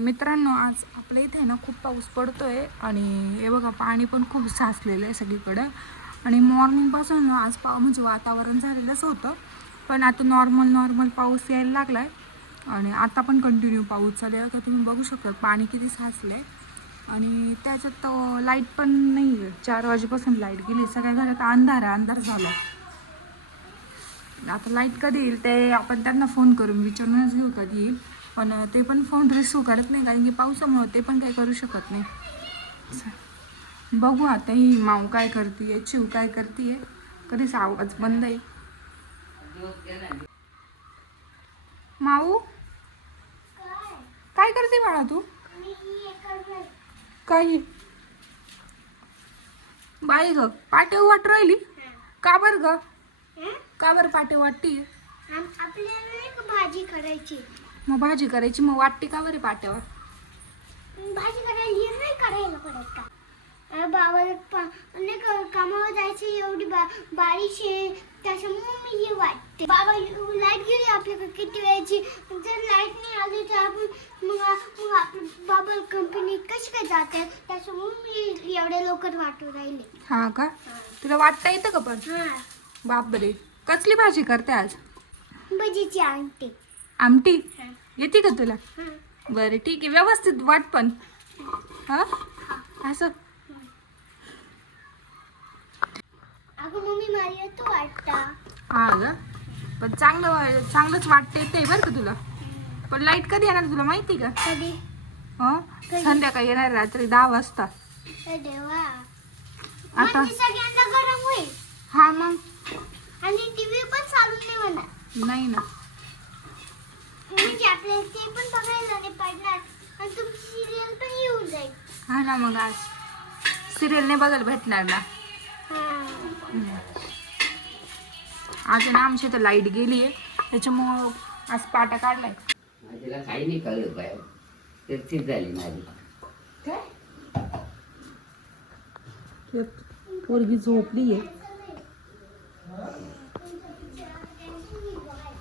मित्रांनो, आज आपल्या इथे ना खूप पाऊस पडतोय आणि हे बघा पाणी पण खूप साचलेलं आहे सगळीकडं. आणि मॉर्निंगपासून आज म्हणजे वातावरण झालेलंच होतं, पण आता नॉर्मल पाऊस यायला लागला आहे. आणि आता पण कंटिन्यू पाऊस चालू आहे. का तुम्ही बघू शकता पाणी किती साचलं आहे. आणि त्याच्यात लाईट पण नाही आहे. 4 वाजेपासून लाईट गेली. सगळ्या घरात अंधार झाला. आता लाईट कधी येईल ते आपण त्यांना फोन करून विचारूनच घेऊ कधी येईल. पण ते पण फोन रिसीव करत नाही, कारण की पावसामुळे ते पण काही करू शकत नाही. बघू आता ही माऊ काय करते, चिव काय करते. कधीच आवाज बंद आहे. माऊ काय करते बाळा तू? काही बाई ग पाटे वाट राहिली का बर ग? का बरं पाटे वाटती? आपल्याला भाजी करायची. मग भाजी करायची, मग वाटते का बरे पाट्यावर? भाजी करायला नाही करायला पडत का? बाबा कामावर जायची एवढी बारिश आहे, त्याच्यामुळे मी हे वाटते. बाबा लाईट गेली आपल्याकडे किती वेळची. जर लाईट नाही आली तर आपण मग आपलं बाबा कंपनीत कशी काय जाते, त्याच्यामुळे मी एवढ्या लवकर वाटू राहिले. हा का? तुला वाटता येतं का पण? बापरे, कसली भाजी करते आज? भजीची आमटी. आमटी येते का तुला? बरं ठीक आहे, व्यवस्थित वाट पण. हा असं अगं मम्मी मला येतो वाटता. हा ग, पण चांगलंच वाटते ते बरं का तुला. पण लाईट कधी येणार तुला माहिती का? कधी? संध्याकाळी येणार, रात्री 10 वाजता. देवा, आता म्हणजे सगळ्यांना गरम होईल. हा मग. आणि टीव्ही पण चालू नाही होणार. नाही ना, म्हणजे आपल्याला ते पण बघायला नाही पडणार आणि तुमची सिरियल पण येऊन जाईल. हा ना, मग आज सिरियल नाही बघायला भेटणार ना. आज ना आमची तर लाईट गेली आहे, त्याच्यामुळं आज पाटा काढलाय. तिला काही नाही कळलं बाय, तेच झाली माझी. पोरगी झोपली आहे.